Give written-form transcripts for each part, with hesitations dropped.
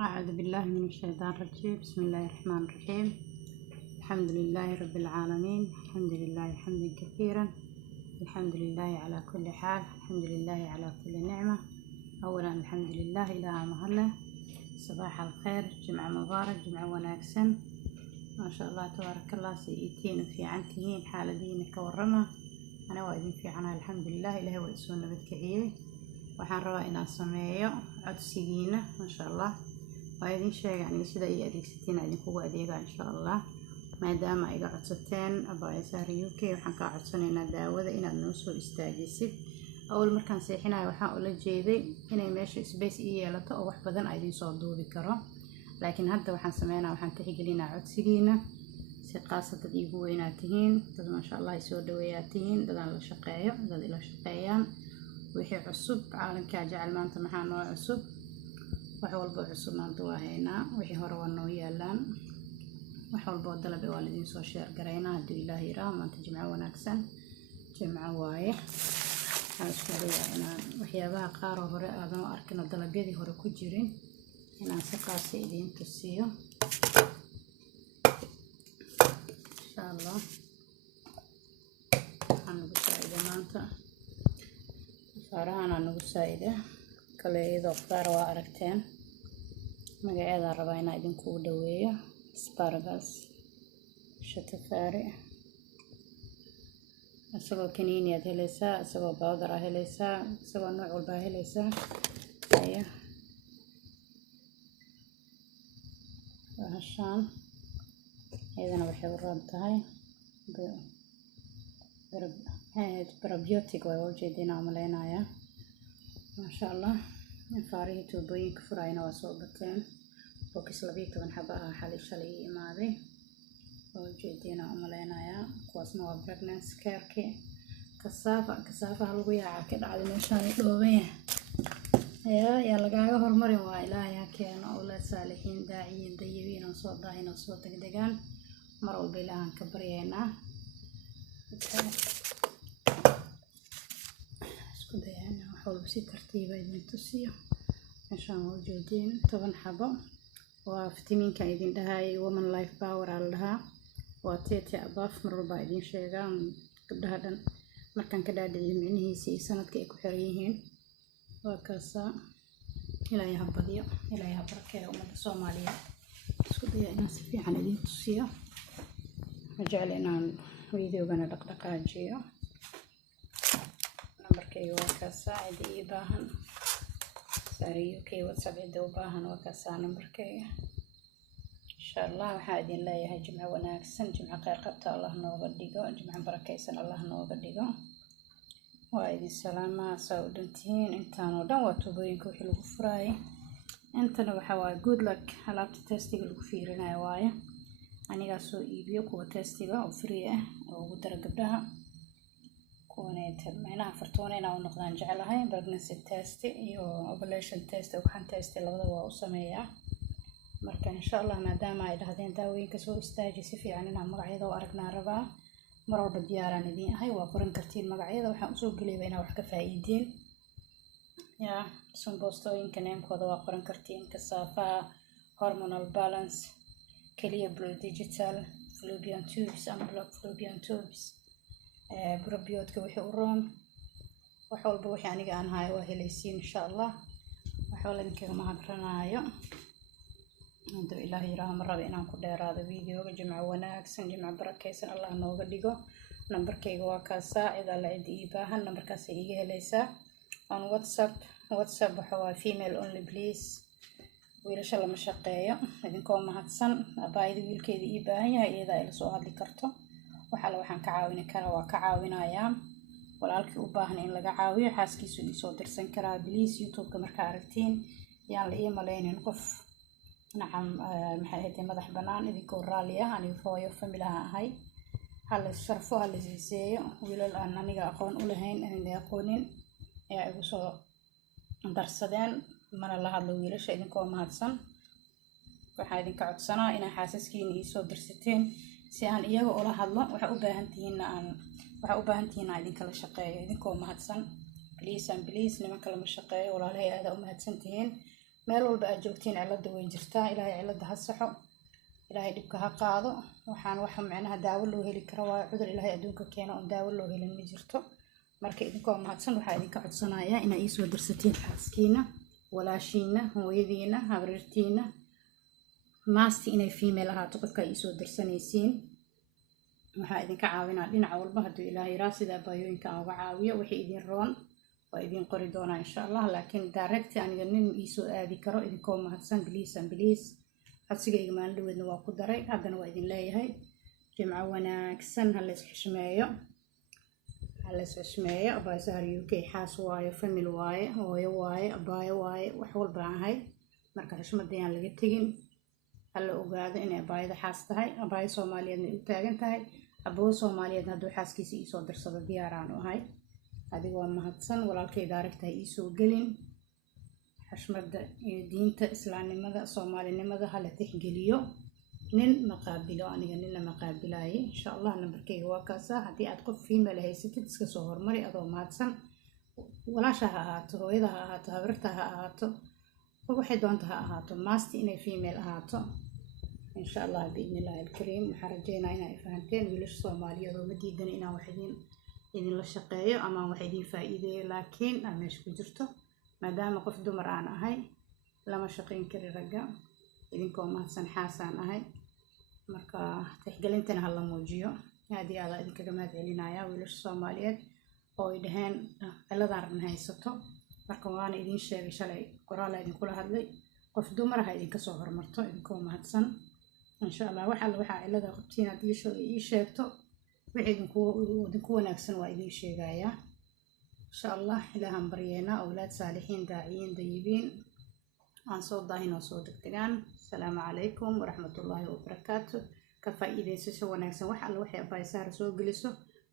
أعوذ بالله من الشيطان الرجيم. بسم الله الرحمن الرحيم. الحمد لله رب العالمين. الحمد لله حمدا كثيرا. الحمد لله على كل حال. الحمد لله على كل نعمة. أولا الحمد لله إلى مهلا. صباح الخير، جمعة مبارك، جمعة وناكسن ما شاء الله تبارك الله. سيئتين في عنتين حالدين كورمة أنا وإذن في عنها الحمد لله. إلهي وإسونا بالكعية waxaan rabaa inaan sameeyo codsigiina masha Allah. waa idin sheegay yani sida ay adeegsateen idinkugu adeega insha Allah. maadaama ay codsateen abaaysaar UK waxaan ka codsanaynaa daawada inaad noo soo istaajisid. awal markaan seexinayo waxaan ula jeeday inay meesha space ii yeelato oo wax badan ay idin soo duubi karo, laakiin hadda waxaan sameynaa waxaan tixgelinaa codsigiina si qaasad dad iigu weynaatihiin, dad masha Allah ay soo dhaweeyaatihiin, dadaan la shaqeeyo, dad ila shaqeeyaan wixii cusub caalamka jecel maanta maxaa noo cusub, wax walba cusub maanta waa haynaa, wixii hore waa noo yaalaan, wax walba dalab waa idin soo sheer gareynaa haddii Ilaahay yiraahdo. maanta jimco wanaagsan, jimco waaye. waxaan isku dayaa inaan waxyaabaha qaar hore aadan arkin dalabyadii hore ku jirin inaan si qaas ah idin tusiyo insha Allah. waxaan ugu saaciday maanta farahan aan ugu saaciday kale iyadoo qaar waa aragteen magaceeda rabaa inaan idinku dhaweeyo. asparagus, shatafaari, asagoo kaniini aad helaysaa, asagoo powder aad helaysaa, asagoo nooc walba aad helaysaa. ayaa waxaan iyadana waxay u roon tahay probiotic waa ujeedina umaleynaya masha Allah. faarihii tuubooyinka furayna waa soo bateen. box 12 xaba ah shalay imaaday waa ujeedina umaleynaya. kuwaasna waa pregnancy care. kasaafa lagu yaaca ka dhacday meeshaan dhoobay yaa lagaaga hormarin waa Ilaahay ha keeno awlaad saalixiin daaciyin dayibiin oo soo daahin oo soo degdegaan mar walba Ilaahan ka baryeena. isku dayana wax walba si tartiib ah idin tusiyo meeshaan waa ujeedin 10 xabo waa fitamiinka idin dhahay woman life power allaha waa teete abaf mar walba idin sheegaan gabdhaha dhan markaan ka dhaadhicin micnihiisa iyo sanadka ay ku xiran yihiin. waa kaasa Ilaahay ha badiyo, Ilaahay ha barakeeyo ummadda Soomaaliyeed. isku daya inaan si fiican idin tusiyo. jecel inaan videogana dhaqdhaqaajiyo. nambarkayga waa kaasa cidii ii baahan saari UK WhatsApp cidii u baahan waa kaasa nambarkayga insha Allah. waxaa idin leeyahay jimco wanaagsan, jimco khayr qabta Allah nooga dhigo, jimco barakaysan Allah nooga dhigo. waa idin salaamaa saa u dhantihiin. intaan oo dhan waa tuubooyinka wixii lagu furaayay. intana waxaa waa good luck alaabta testiga lagu fiirinayo waaye. anigaa soo iibiyo kuwa testiga oo free ah oo ugu dara gabdhaha kuwaneeta meelaha fartoonayna u noqdaan jecelahay. pregnancy test iyo ovulation test waxaan test labadaba waa u sameeyaa. marka insha Allah maadaama ay dhahdeen daawooyinka soo istaaji si fiican inaan magacyada u aragnaa rabaa. mar walba diyaaraan idin ahay, waa qoran kartiin magacyada. waxaan usoo geliyay inaan wax ka faa'iideen yaa sunboostooyinka neemkooda waa qoran kartiin. kasaafa hormonal balance, clear blue digital, fallopian tubes, unblocked fallopian tubes, probiotica wixii u roon. wax walba wixii aniga aan hayo waa helaysiin insha Allah. wax walba idinkaga mahadranaayo. hadduu Ilaahay yiraaho ma rabo inaan ku dheeraado videoga. jimco wanaagsan, jimco barakaysan Allah nooga dhigo. nambarkayga waa kaasa cid alla cidii ii baahan nambarkaas ay iga helaysaa on WhatsApp. waxa waa female only please. wiilasha lama shaqeeyo. idinkoo mahadsan. abaayada wiilkeeda ii baahan yahay iyada ay la soo hadli karto. waxala waxaan ka caawin karaa waa ka caawinayaa. walaalkii u baahan in laga caawiyo xaaskiisu ii soo dirsan karaa. please YouTube-ka markaa aragtiin yaan la ii maleynin qof nacam maxay ahayd madax banaan. idinkoo raali ah aniga hooyo family ahay. hal sharfo hal ziiseeyo. wiilal aan aniga aqoon u lahayn aan aqoonin ayaa igu soo darsadeen. mana la hadlo wiilasha. idinkoo mahadsan. waxaa idinka codsanaa inaa xaasaskiina ii soo dirsateen si aan iyaga ula hadlo. waxaa u baahan tihiin idinkala shaqeeyo. idinkoo mahadsan. please nimanka lama shaqeeyo. walaalahay aad u mahadsan tihiin. meel walba aad joogtiin cilada way jirtaa. ilaahay cilada ha saxo, ilaahay dhibka ha qaado. waxaan waxa macnaha daawo loo heli karo waa cudur ilaahay adduunka keeno oo daawo loo helin ma jirto. marka idinkoo mahadsan waxaa idinka codsanayaa inaa ii soo dirsatiin xaaskiina, walaashiina, hooyadiina, habriirtiina, maasti inay female ahaato qofka ii soo dirsanaysiin. waxaa idinka caawinaa dhinac walba hadduu ilaahay raa sida baayooyinka aan uga caawiyo. wixii idin roon waa idin qori doonaa insha allah, laakiin direct aniga nin ii soo aadi karo. idinkoo mahadsan please codsigayga maalin dhaweedna waa ku daray, haddana waa idin leeyahay jimco wanaagsan. ha la isxishmeeyo. Abbaay Sahar UK xaas waaye, famil waaye, hooyo waaye, abaayo waaye, wax walba ahay. marka xushmadayaan laga tegin. hala ogaado inay abaayada xaas tahay, abaayo Soomaaliyeedna u taagan tahay. aboo Soomaaliyeed hadduu xaaskiisa ii soo dirsado diyaaraan u ahay. adigoo mahadsan walaalkay daaragta ha ii soo gelin. xushmada iyo diinta islaamnimada soomaalinimada hala tixgeliyo. nin maqaabilo, aniga ninna maqaabilaayay insha allah. nambarkayga waa kaasa. haddii aad qof female haysatid iska soo hormari adoo mahadsan. walaasha ha ahaato, hooyada ha ahaato, habirta ha ahaato, waxay doonta ha ahaato, maasti inay female ahaato insha allah biidnillaahi alkariim. waxaan rajeynaa inaa fahanteen. wiilasha Soomaaliyeed oo ma diidan inaan wax idinla shaqeeyo ama wax idin faa'iideeyo, laakiin aan meesha ku jirto maadaama qof dumar aan ahay lama shaqayn kari ragga. idinkoo mahadsan xaasaan ahay. marka tixgelintana hala muujiyo. aad iyo aad idinkaga mahad celinayaa wiilasha Soomaaliyeed oo ay dhaheen ciladaan rabna haysato. marka waana idin sheegay shalay qoraal idinkula hadlay. qof dumar ha idinka soo hormarto. idinkoo mahadsan insha allah. waxaa cilada qabtiin haddii ii sheegto wixii idinku wanaagsan waa idin sheegayaa insha allah. ilaahan baryeena awlaad saalixiin, daaciyiin, dayibiin aan soo daahin oo soo degdegaan. asalaamu calaykum waraxmatullaahi wabarakaatu. ka faa'iidaysasho wanaagsan. wax alla waxay Abbaay Sahar soo geliso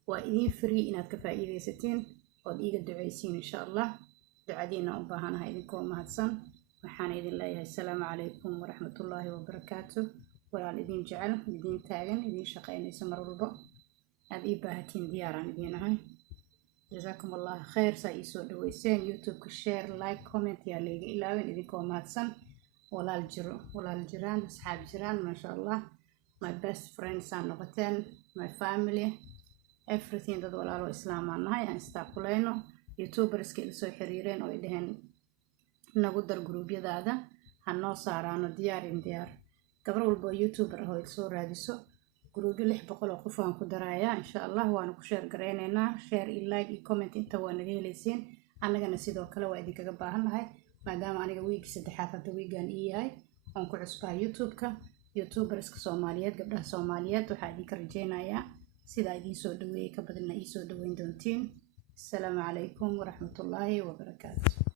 waa idin free inaad ka faa'iidaysatiin ood iiga ducaysiin insha allah. ducadiina u baahanahay. idinkoo mahadsan waxaan idin leeyahay asalaamu calaykum waraxmatullaahi wabarakaatu. walaal idin jecel, idin taagan, idin shaqaynayso mar walba. aad ii baahatiin diyaaraan idin ahay. جزاكم الله خير. سايسو دويسين يوتيوب كشير لايك كومنت يا ليغا إلاوين إذنكو مادسن ولا الجيران أصحاب جيران ما شاء الله. my best friends aan noqoteen, my family, everything. dad walaalo islaam aan nahay aan istaaqulayno. youtuberska ila soo xiriireen oo ay dhaheen nagu dar gruubyadaada ha noo saaraano diyaar. gabar walba youtuber ah oo ila soo raadiso gruubyo 600 oo qof aan ku darayaa insha allah. waana ku share gareynaynaa. share iyo like iyo comment inta waa naga helaysiin. annagana sidoo kale waa idinkaga baahannahay maadaama aniga wiigii saddexaad hadda wiigaan ii yahay oon ku cusbaa youtube-ka. youtuberska Soomaaliyeed, gabdhaha Soomaaliyeed waxaa idinka rajeynayaa sidaa idiin soo dhaweeyay ka badanna ii soo dhaweyn doontiin. asalaamu calaykum waraxmatullaahi wabarakaatu.